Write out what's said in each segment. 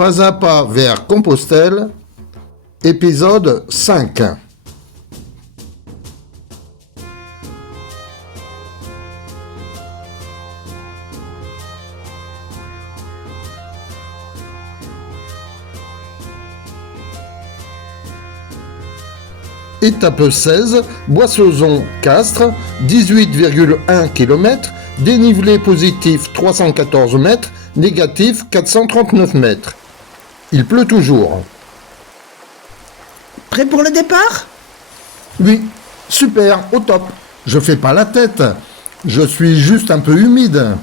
Pas à pas vers Compostelle, épisode 5. Étape 16, Boissezon-Castres, 18,1 km, dénivelé positif 314 mètres, négatif 439 mètres. Il pleut toujours. Prêt pour le départ ? Oui, super, au top. Je fais pas la tête. Je suis juste un peu humide.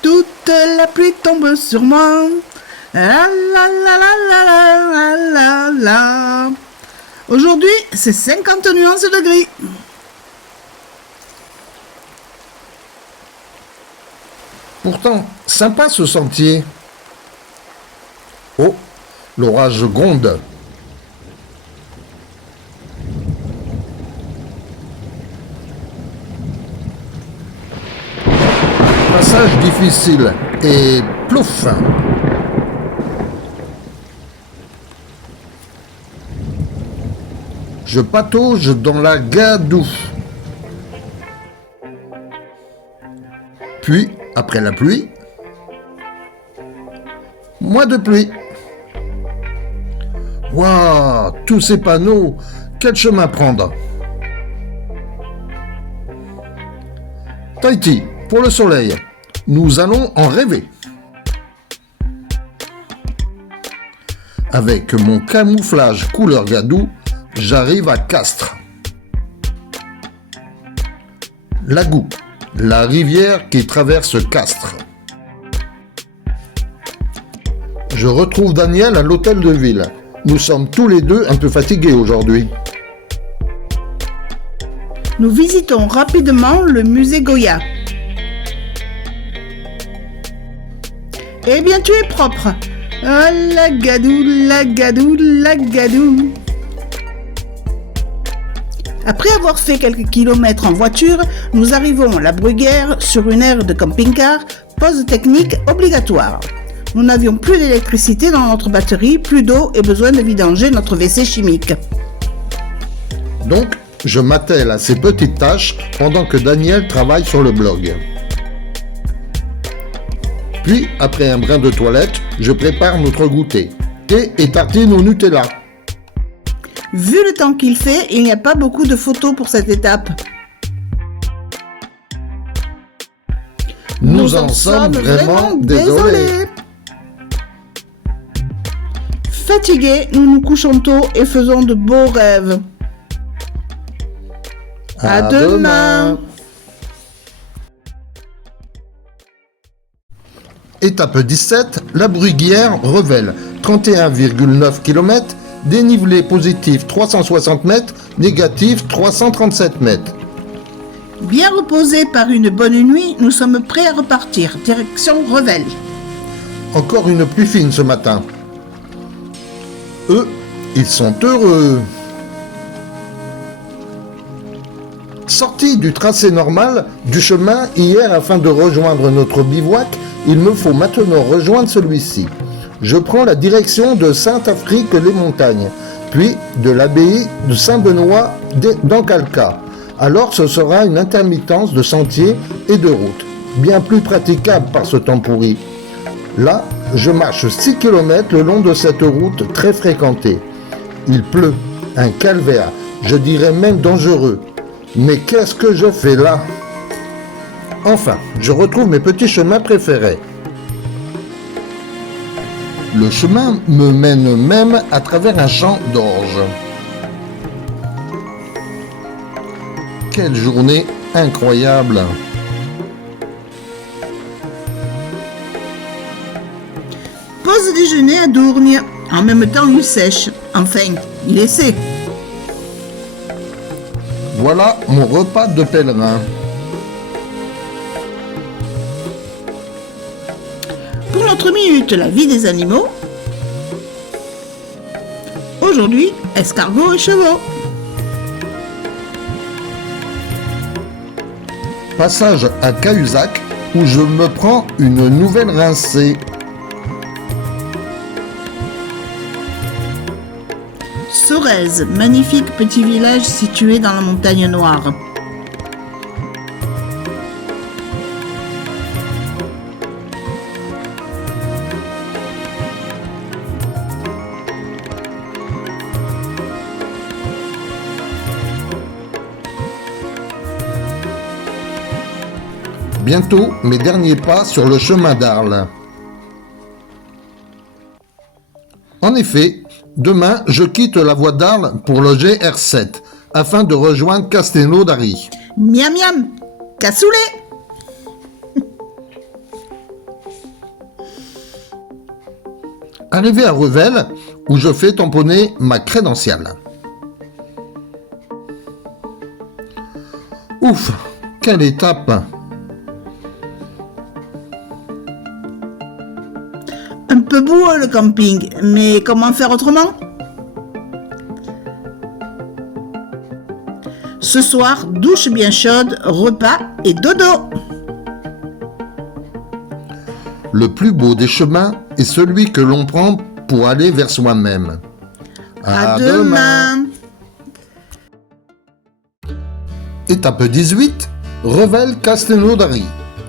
Toute la pluie tombe sur moi. La la la la la la la la. Aujourd'hui, c'est 50 nuances de gris. Pourtant, sympa ce sentier. Oh, l'orage gronde. Passage difficile et plouf. Je patauge dans la gadoue. Puis, après la pluie, mois de pluie. Waouh, tous ces panneaux, quel chemin prendre? Tahiti, pour le soleil, nous allons en rêver. Avec mon camouflage couleur gadoue, j'arrive à Castres. L'Agou, la rivière qui traverse Castres. Je retrouve Daniel à l'hôtel de ville. Nous sommes tous les deux un peu fatigués aujourd'hui. Nous visitons rapidement le musée Goya. Eh bien, tu es propre. Ah, la gadoue, la gadoue, la gadoue. Après avoir fait quelques kilomètres en voiture, nous arrivons à la Bruguère sur une aire de camping-car, pause technique obligatoire. Nous n'avions plus d'électricité dans notre batterie, plus d'eau et besoin de vidanger notre WC chimique. Donc, je m'attelle à ces petites tâches pendant que Daniel travaille sur le blog. Puis, après un brin de toilette, je prépare notre goûter. Thé et tartines au Nutella. Vu le temps qu'il fait, il n'y a pas beaucoup de photos pour cette étape. Nous en sommes vraiment désolés. Fatigués, nous nous couchons tôt et faisons de beaux rêves. À demain. Étape 17, la Bruguière Revel, 31,9 km, dénivelé positif 360 mètres, négatif 337 mètres. Bien reposés par une bonne nuit, nous sommes prêts à repartir, direction Revel. Encore une pluie fine ce matin. Eux, ils sont heureux. Sorti du tracé normal du chemin hier afin de rejoindre notre bivouac, il me faut maintenant rejoindre celui-ci. Je prends la direction de Sainte-Afrique-les-Montagnes, puis de l'abbaye de Saint-Benoît d'Ancalca. Alors ce sera une intermittence de sentiers et de routes, bien plus praticable par ce temps pourri. Là, je marche 6 km le long de cette route très fréquentée. Il pleut, un calvaire, je dirais même dangereux. Mais qu'est-ce que je fais là? Enfin, je retrouve mes petits chemins préférés. Le chemin me mène même à travers un champ d'orge. Quelle journée incroyable! Pause déjeuner à Dourgne. En même temps, il sèche. Enfin, il essaie. Voilà mon repas de pèlerin. Pour notre minute, la vie des animaux. Aujourd'hui, escargots et chevaux. Passage à Cahuzac où je me prends une nouvelle rincée. Forez, magnifique petit village situé dans la montagne noire. Bientôt, mes derniers pas sur le chemin d'Arles. En effet, demain, je quitte la voie d'Arles pour le GR7 afin de rejoindre Castelnaudary. Miam miam, cassoulet. Arrivé à Revel, où je fais tamponner ma crédentiale. Ouf, quelle étape! Un peu boueux le camping, mais comment faire autrement? Ce soir, douche bien chaude, repas et dodo. Le plus beau des chemins est celui que l'on prend pour aller vers soi-même. À demain. Étape 18, Revel-Castelnaudary.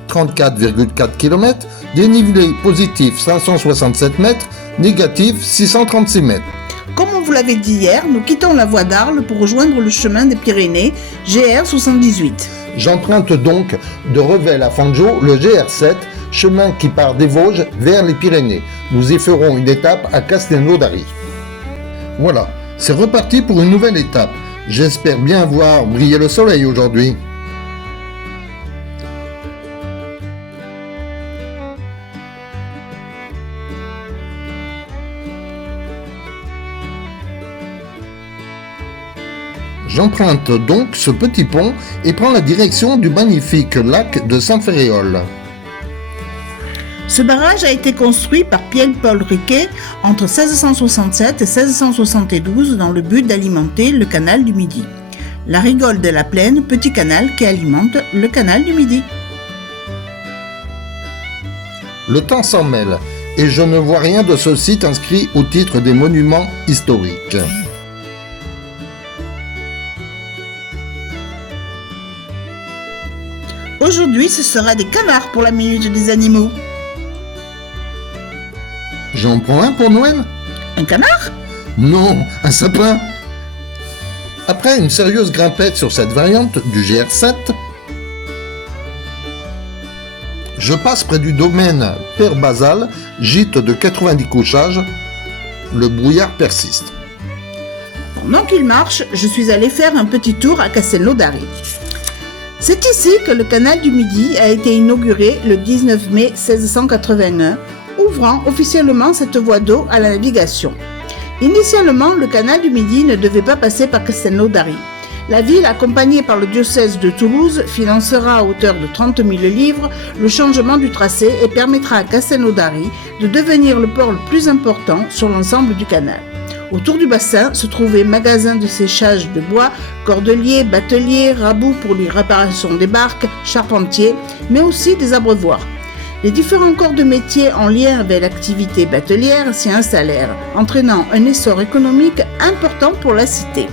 34,4 km, dénivelé positif 567 mètres, négatif 636 mètres. Comme on vous l'avait dit hier, nous quittons la voie d'Arles pour rejoindre le chemin des Pyrénées, GR78. J'emprunte donc de Revel à Fangeau le GR7, chemin qui part des Vosges vers les Pyrénées. Nous y ferons une étape à Castelnaudary. Voilà, c'est reparti pour une nouvelle étape. J'espère bien voir briller le soleil aujourd'hui. J'emprunte donc ce petit pont et prends la direction du magnifique lac de Saint-Ferréol. Ce barrage a été construit par Pierre-Paul Riquet entre 1667 et 1672 dans le but d'alimenter le canal du Midi. La rigole de la Plaine, petit canal qui alimente le canal du Midi. Le temps s'en mêle et je ne vois rien de ce site inscrit au titre des monuments historiques. Aujourd'hui, ce sera des canards pour la minute des animaux. J'en prends un pour Noël? Un canard? Non, un sapin. Après une sérieuse grimpette sur cette variante du GR7, je passe près du domaine Père Basal, gîte de 90 couchages. Le brouillard persiste. Pendant qu'il marche, je suis allé faire un petit tour à Castelnaudary. C'est ici que le canal du Midi a été inauguré le 19 mai 1681, ouvrant officiellement cette voie d'eau à la navigation. Initialement, le canal du Midi ne devait pas passer par Castelnaudary. La ville, accompagnée par le diocèse de Toulouse, financera à hauteur de 30 000 livres le changement du tracé et permettra à Castelnaudary de devenir le port le plus important sur l'ensemble du canal. Autour du bassin se trouvaient magasins de séchage de bois, cordeliers, bateliers, rabouts pour les réparations des barques, charpentiers, mais aussi des abreuvoirs. Les différents corps de métier en lien avec l'activité batelière s'y installèrent, entraînant un essor économique important pour la cité.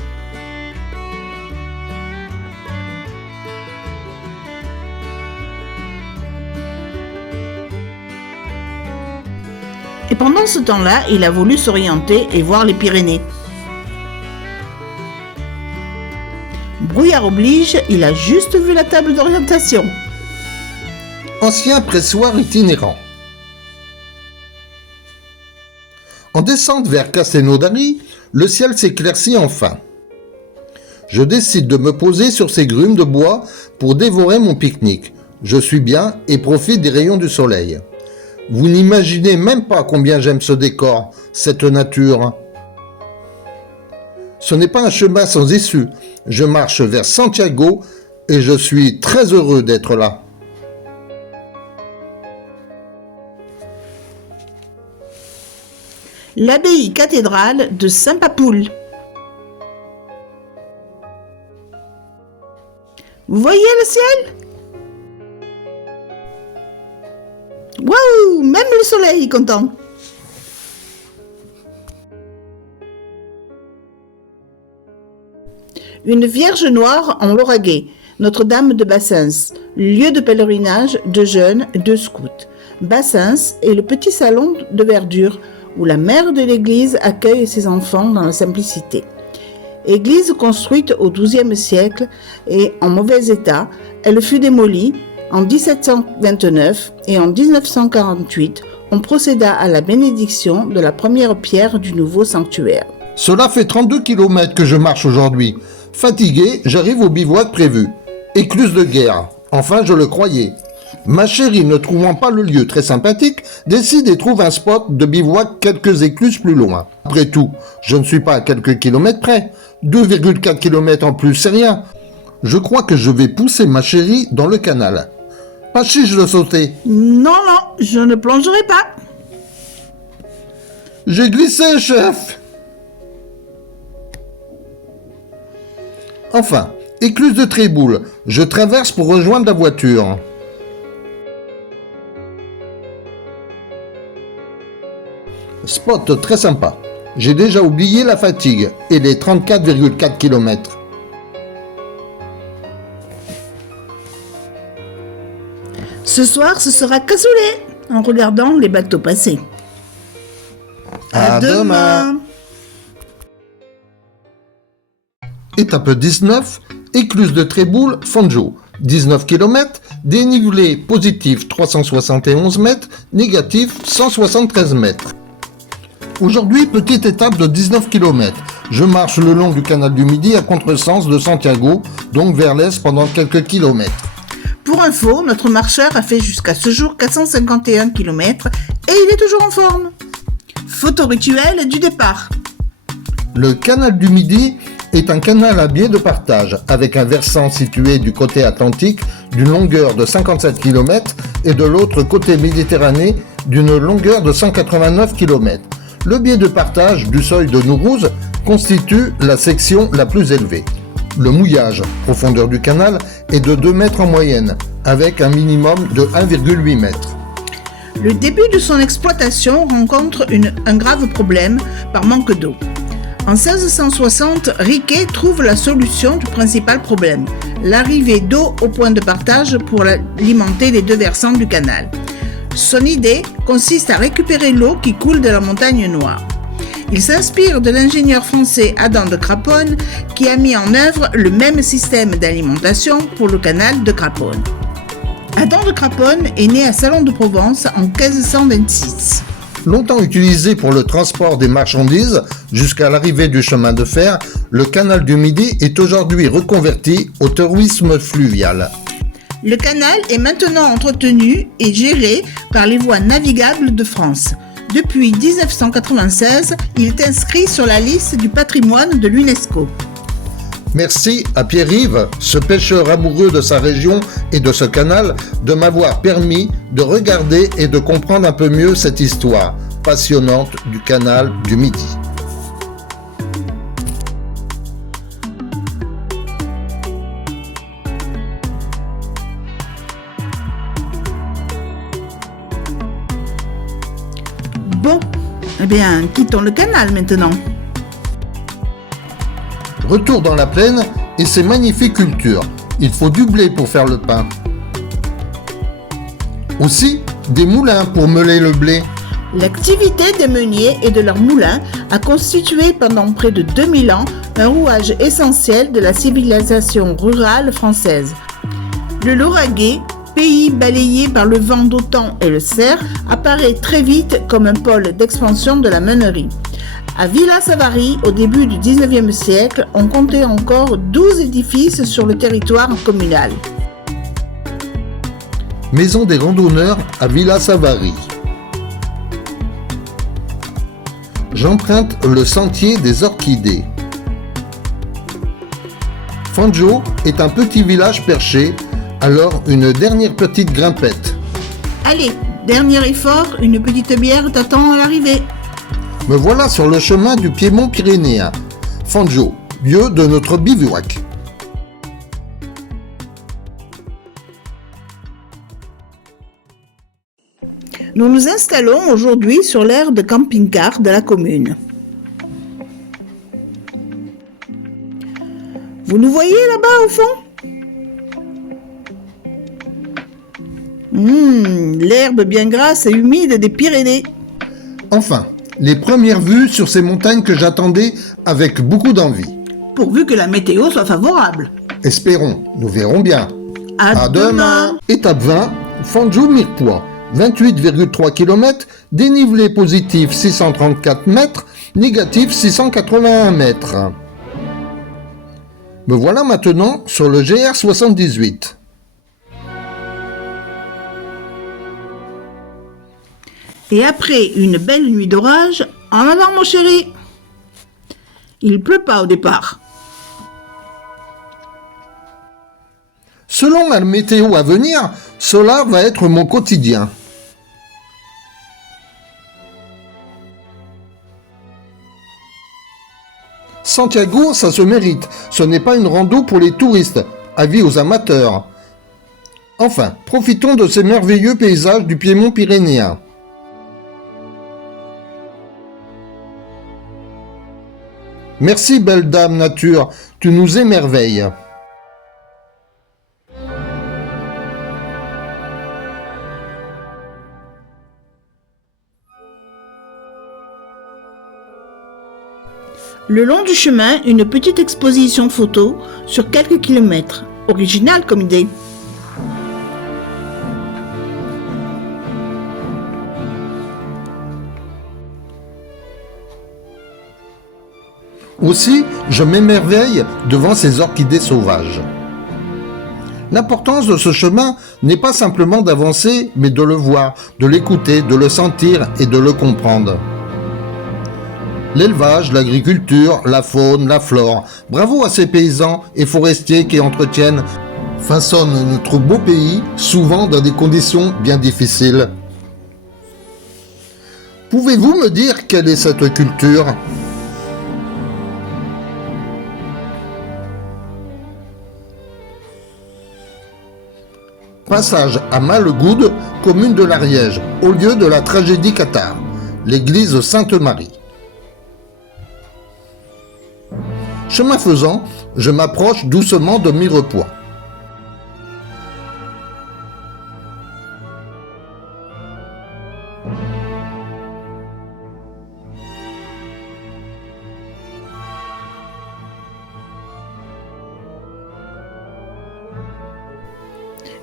Et pendant ce temps-là, il a voulu s'orienter et voir les Pyrénées. Brouillard oblige, il a juste vu la table d'orientation. Ancien pressoir itinérant. En descente vers Castelnaudary, le ciel s'éclaircit enfin. Je décide de me poser sur ces grumes de bois pour dévorer mon pique-nique. Je suis bien et profite des rayons du soleil. Vous n'imaginez même pas combien j'aime ce décor, cette nature. Ce n'est pas un chemin sans issue. Je marche vers Santiago et je suis très heureux d'être là. L'abbaye cathédrale de Saint-Papoul. Vous voyez le ciel? Waouh, même le soleil est content. Une Vierge noire en Lauragais, Notre-Dame de Bassens, lieu de pèlerinage de jeunes et de scouts. Bassens est le petit salon de verdure où la mère de l'église accueille ses enfants dans la simplicité. Église construite au XIIe siècle et en mauvais état, elle fut démolie en 1729 et en 1948, on procéda à la bénédiction de la première pierre du nouveau sanctuaire. Cela fait 32 km que je marche aujourd'hui. Fatigué, j'arrive au bivouac prévu. Écluse de guerre. Enfin, je le croyais. Ma chérie, ne trouvant pas le lieu très sympathique, décide et trouve un spot de bivouac quelques écluses plus loin. Après tout, je ne suis pas à quelques kilomètres près. 2,4 km en plus, c'est rien. Je crois que je vais pousser ma chérie dans le canal. Pas chiche de sauter. Non, je ne plongerai pas. J'ai glissé, chef. Enfin, écluse de Tréboul, je traverse pour rejoindre la voiture. Spot très sympa. J'ai déjà oublié la fatigue et les 34,4 km. Ce soir, ce sera cassoulet en regardant les bateaux passer. À demain. Étape 19, écluse de Tréboul, Fondjo. 19 km, dénivelé positif 371 mètres, négatif 173 mètres. Aujourd'hui, petite étape de 19 km. Je marche le long du canal du Midi à contresens de Santiago, donc vers l'est pendant quelques kilomètres. Pour info, notre marcheur a fait jusqu'à ce jour 451 km et il est toujours en forme. Photo rituelle du départ. Le canal du Midi est un canal à biais de partage avec un versant situé du côté atlantique d'une longueur de 57 km et de l'autre côté Méditerranée d'une longueur de 189 km. Le biais de partage du seuil de Nourouz constitue la section la plus élevée. Le mouillage, profondeur du canal, est de 2 mètres en moyenne, avec un minimum de 1,8 mètre. Le début de son exploitation rencontre un grave problème par manque d'eau. En 1660, Riquet trouve la solution du principal problème, l'arrivée d'eau au point de partage pour alimenter les deux versants du canal. Son idée consiste à récupérer l'eau qui coule de la montagne Noire. Il s'inspire de l'ingénieur français Adam de Craponne qui a mis en œuvre le même système d'alimentation pour le canal de Craponne. Adam de Craponne est né à Salon de Provence en 1526. Longtemps utilisé pour le transport des marchandises jusqu'à l'arrivée du chemin de fer, le canal du Midi est aujourd'hui reconverti au tourisme fluvial. Le canal est maintenant entretenu et géré par les voies navigables de France. Depuis 1996, il est inscrit sur la liste du patrimoine de l'UNESCO. Merci à Pierre-Yves, ce pêcheur amoureux de sa région et de ce canal, de m'avoir permis de regarder et de comprendre un peu mieux cette histoire passionnante du canal du Midi. Bon, eh bien, quittons le canal maintenant. Retour dans la plaine et ses magnifiques cultures. Il faut du blé pour faire le pain. Aussi, des moulins pour meuler le blé. L'activité des meuniers et de leurs moulins a constitué pendant près de 2000 ans un rouage essentiel de la civilisation rurale française. Le Lauragais, pays balayé par le vent d'Autan et le Cer, apparaît très vite comme un pôle d'expansion de la meunerie. À Villa-Savary, au début du XIXe siècle, on comptait encore 12 édifices sur le territoire communal. Maison des randonneurs à Villa-Savary. J'emprunte le sentier des orchidées. Fondjo est un petit village perché, alors une dernière petite grimpette. Allez, dernier effort, une petite bière t'attend à l'arrivée. Me voilà sur le chemin du Piémont pyrénéen. Fondjo, lieu de notre bivouac. Nous nous installons aujourd'hui sur l'aire de camping-car de la commune. Vous Vous nous voyez là-bas au fond? L'herbe bien grasse et humide des Pyrénées. Enfin, les premières vues sur ces montagnes que j'attendais avec beaucoup d'envie. Pourvu que la météo soit favorable. Espérons, nous verrons bien. À demain. Étape 20, Fanjou-Mirepoix, 28,3 km, dénivelé positif 634 mètres, négatif 681 mètres. Me voilà maintenant sur le GR78. Et après une belle nuit d'orage, en avant mon chéri. Il pleut pas au départ. Selon la météo à venir, cela va être mon quotidien. Santiago, ça se mérite. Ce n'est pas une rando pour les touristes. Avis aux amateurs. Enfin, profitons de ces merveilleux paysages du Piémont pyrénéen. Merci, belle dame nature, tu nous émerveilles. Le long du chemin, une petite exposition photo sur quelques kilomètres. Original comme idée. Aussi, je m'émerveille devant ces orchidées sauvages. L'importance de ce chemin n'est pas simplement d'avancer, mais de le voir, de l'écouter, de le sentir et de le comprendre. L'élevage, l'agriculture, la faune, la flore. Bravo à ces paysans et forestiers qui entretiennent, façonnent notre beau pays, souvent dans des conditions bien difficiles. Pouvez-vous me dire quelle est cette culture ? Passage à Mallegoude, commune de l'Ariège, au lieu de la tragédie cathare, l'église Sainte-Marie. Chemin faisant, je m'approche doucement de Mirepoix.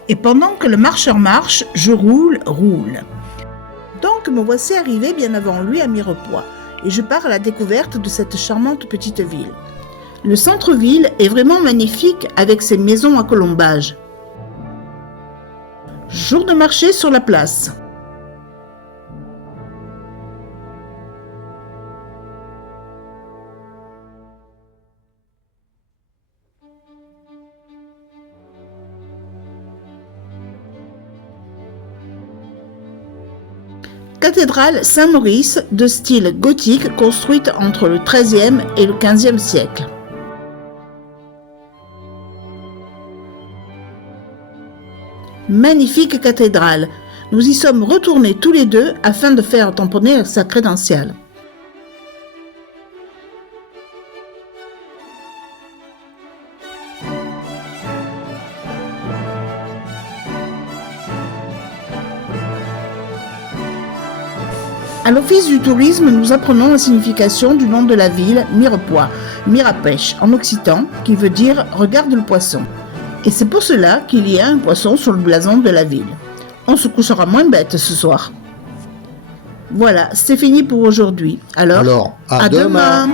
Et pendant que le marcheur marche, je roule. Donc me voici arrivé bien avant lui à Mirepoix, et je pars à la découverte de cette charmante petite ville. Le centre-ville est vraiment magnifique avec ses maisons à colombages. Jour de marché sur la place. Cathédrale Saint-Maurice de style gothique construite entre le XIIIe et le XVe siècle. Magnifique cathédrale. Nous y sommes retournés tous les deux afin de faire tamponner sa crédentiale. À l'office du tourisme, nous apprenons la signification du nom de la ville, Mirepoix, Mirapêche en occitan, qui veut dire « regarde le poisson ». Et c'est pour cela qu'il y a un poisson sur le blason de la ville. On se couchera moins bête ce soir. Voilà, c'est fini pour aujourd'hui. Alors à demain.